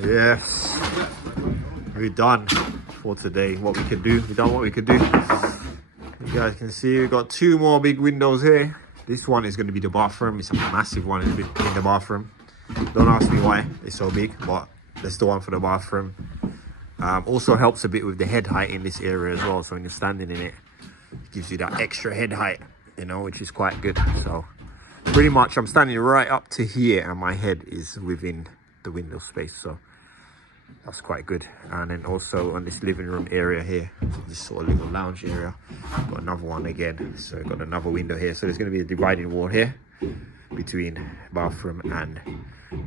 Yes, we're done for today. What we could do, we done what we could do. You guys can see we've got two more big windows here. This one is going to be the bathroom. It's a massive one in the bathroom. Don't ask me why it's so big, but that's the one for the bathroom. Also helps a bit with the head height in this area as well. So when you're standing in it, it gives you that extra head height, you know, which is quite good. So pretty much I'm standing right up to here and my head is within the window space. So that's quite good. And then also on this living room area here, this sort of little lounge area, got another one again. So got another window here. So there's going to be a dividing wall here between bathroom and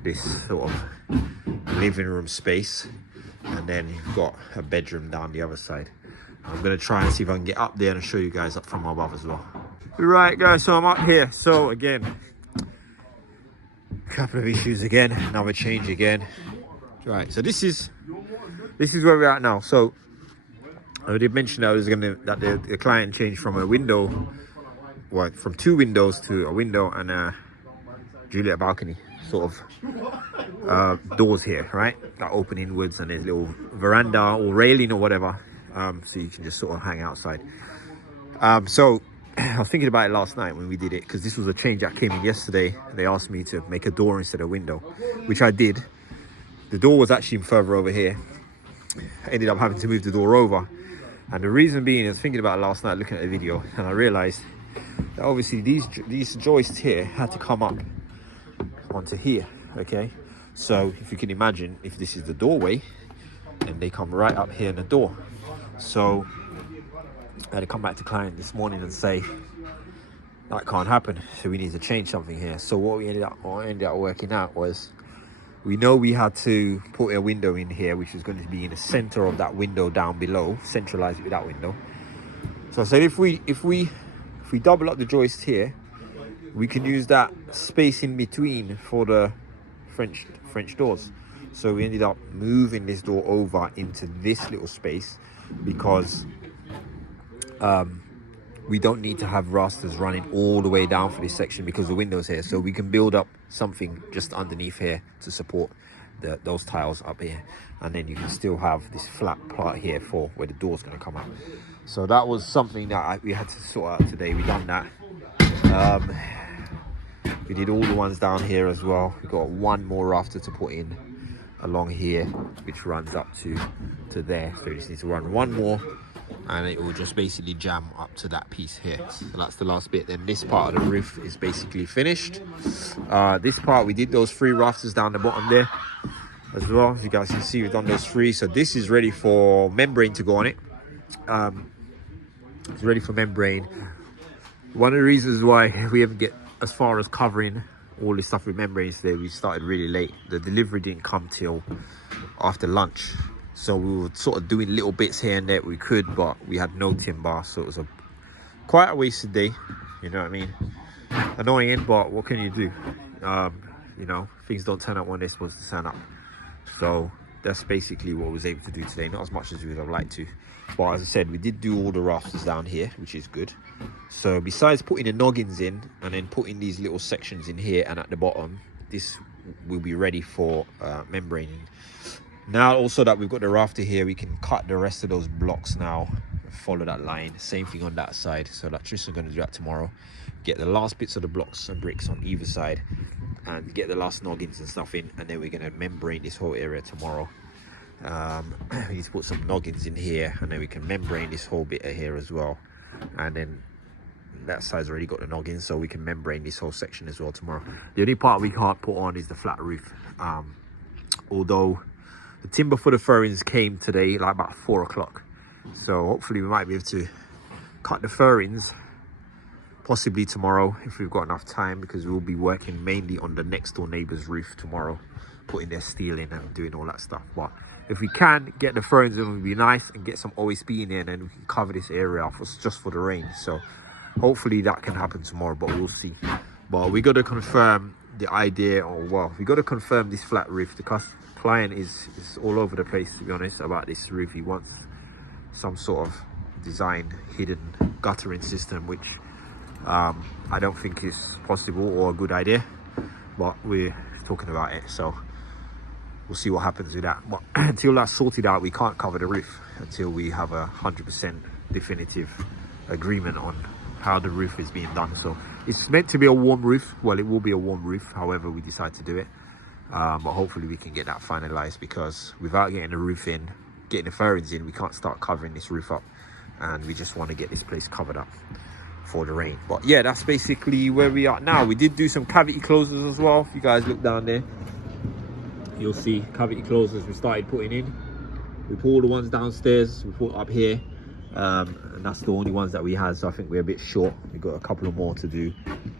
this sort of living room space. And then you've got a bedroom down the other side. I'm going to try and see if I can get up there and show you guys up from above as well. Right guys, so I'm up here. So again, a couple of issues again, another change again. Right, so this is where we're at now. So I did mention that the client changed from a window, well, from two windows to a window and a Juliet balcony sort of doors here, right, that open inwards, and there's a little veranda or railing or whatever, so you can just sort of hang outside. So I was thinking about it last night when we did it, because this was a change that came in yesterday. They asked me to make a door instead of a window, which I did. The door was actually further over here. I ended up having to move the door over, and the reason being, I was thinking about it last night looking at the video, and I realized that obviously these joists here had to come up onto here. Okay, so if you can imagine, if this is the doorway and they come right up here in the door, so I had to come back to client this morning and say that can't happen, so we need to change something here. So what ended up working out was, we know we had to put a window in here, which is going to be in the center of that window down below, centralize it with that window. So I said, if we double up the joist here, we can use that space in between for the French doors. So we ended up moving this door over into this little space, because we don't need to have rafters running all the way down for this section because the window's here. So we can build up something just underneath here to support those tiles up here, and then you can still have this flat part here for where the door's going to come up. So that was something that we had to sort out today. We done that. We did all the ones down here as well. We got one more rafter to put in along here, which runs up to there. So we just need to run one more, and it will just basically jam up to that piece here. So that's the last bit. Then this part of the roof is basically finished. This part, we did those 3 rafters down the bottom there as well. As you guys can see, we've done those 3. So this is ready for membrane to go on it. It's ready for membrane. One of the reasons why we haven't get as far as covering all this stuff with membranes today, we started really late. The delivery didn't come till after lunch. So we were sort of doing little bits here and there we could, but we had no timber, so it was quite a wasted day, you know what I mean? Annoying, but what can you do? You know, things don't turn up when they're supposed to turn up. So that's basically what I was able to do today. Not as much as we would have liked to, but as I said, we did do all the rafters down here, which is good. So besides putting the noggins in and then putting these little sections in here and at the bottom, this will be ready for membraning. Now also that we've got the rafter here, we can cut the rest of those blocks now and follow that line. Same thing on that side. So electrician's going to do that tomorrow. Get the last bits of the blocks and bricks on either side and get the last noggins and stuff in, and then we're going to membrane this whole area tomorrow. We need to put some noggins in here, and then we can membrane this whole bit here as well, and then that side's already got the noggin, so we can membrane this whole section as well tomorrow. The only part we can't put on is the flat roof. Although the timber for the furrings came today like about 4 o'clock, so hopefully we might be able to cut the furrings possibly tomorrow if we've got enough time, because we'll be working mainly on the next door neighbor's roof tomorrow, putting their steel in and doing all that stuff. But if we can get the furrings in, it would be nice, and get some OSB in there, and then we can cover this area off just for the rain. So hopefully that can happen tomorrow, but we'll see. But we got to confirm the idea, or well, we got to confirm this flat roof. The client is all over the place, to be honest, about this roof. He wants some sort of design hidden guttering system, which I don't think is possible or a good idea, but we're talking about it, so we'll see what happens with that. But until that's sorted out, we can't cover the roof until we have 100% definitive agreement on how the roof is being done. So it's meant to be a warm roof. Well, it will be a warm roof however we decide to do it, but hopefully we can get that finalized, because without getting the roof in, getting the furrings in, we can't start covering this roof up, and we just want to get this place covered up for the rain. But yeah, that's basically where we are now. We did do some cavity closers as well. If you guys look down there, you'll see cavity closers we started putting in. We put all the ones downstairs, we put up here, and that's the only ones that we had, so I think we're a bit short. We've got a couple of more to do.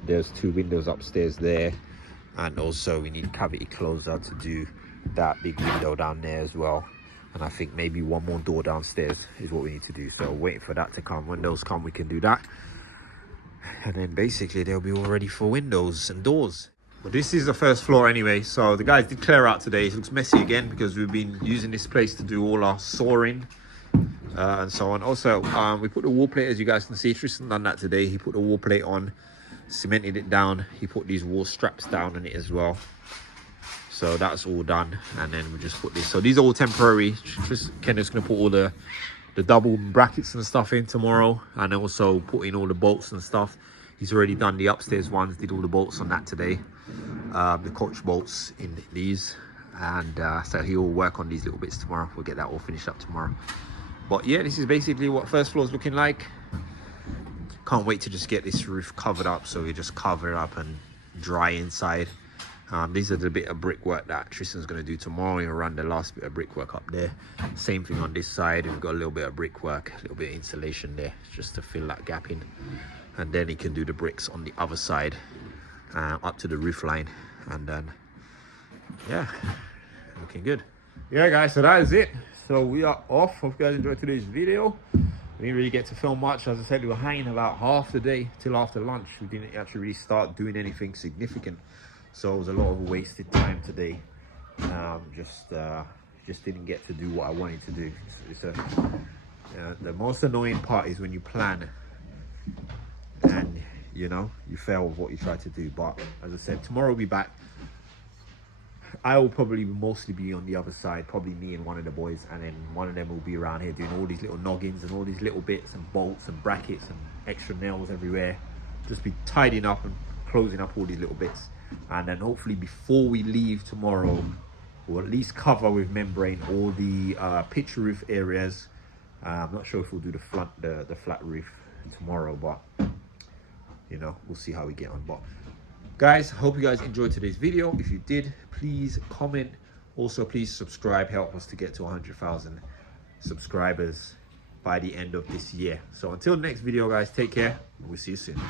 There's 2 windows upstairs there, and also we need cavity closer to do that big window down there as well. And I think maybe 1 more door downstairs is what we need to do. So waiting for that to come. When those come, we can do that, and then basically they'll be all ready for windows and doors. But this is the first floor anyway, so the guys did clear out today. It looks messy again because we've been using this place to do all our sawing and so on. Also, we put the wall plate, as you guys can see. Tristan done that today. He put the wall plate on, cemented it down. He put these wall straps down on it as well. So that's all done, and then we just put this. So these are all temporary. Kenneth's gonna put all the double brackets and stuff in tomorrow, and also put in all the bolts and stuff. He's already done the upstairs ones, did all the bolts on that today, the coach bolts in these, and so he'll work on these little bits tomorrow. We'll get that all finished up tomorrow. But yeah, this is basically what first floor is looking like. Can't wait to just get this roof covered up, so we just cover it up and dry inside. These are the bit of brickwork that Tristan's going to do tomorrow. He'll run the last bit of brickwork up there. Same thing on this side. We've got a little bit of brickwork, a little bit of insulation there, just to fill that gap in. And then he can do the bricks on the other side, up to the roof line. And then, yeah, looking good. Yeah, guys, so that is it. So we are off. Hope you guys enjoyed today's video. We didn't really get to film much. As I said, we were hanging about half the day till after lunch. We didn't actually really start doing anything significant. So it was a lot of wasted time today. Just didn't get to do what I wanted to do. The most annoying part is when you plan and you fail with what you try to do. But as I said, tomorrow we'll be back. I will probably mostly be on the other side, probably me and one of the boys, and then one of them will be around here doing all these little noggins and all these little bits and bolts and brackets and extra nails everywhere. Just be tidying up and closing up all these little bits. And then hopefully before we leave tomorrow, we'll at least cover with membrane all the pitch roof areas. I'm not sure if we'll do the flat roof tomorrow, but we'll see how we get on. But guys, hope you guys enjoyed today's video. If you did, please comment. Also, please subscribe. Help us to get to 100,000 subscribers by the end of this year. So until the next video, guys, take care. We'll see you soon.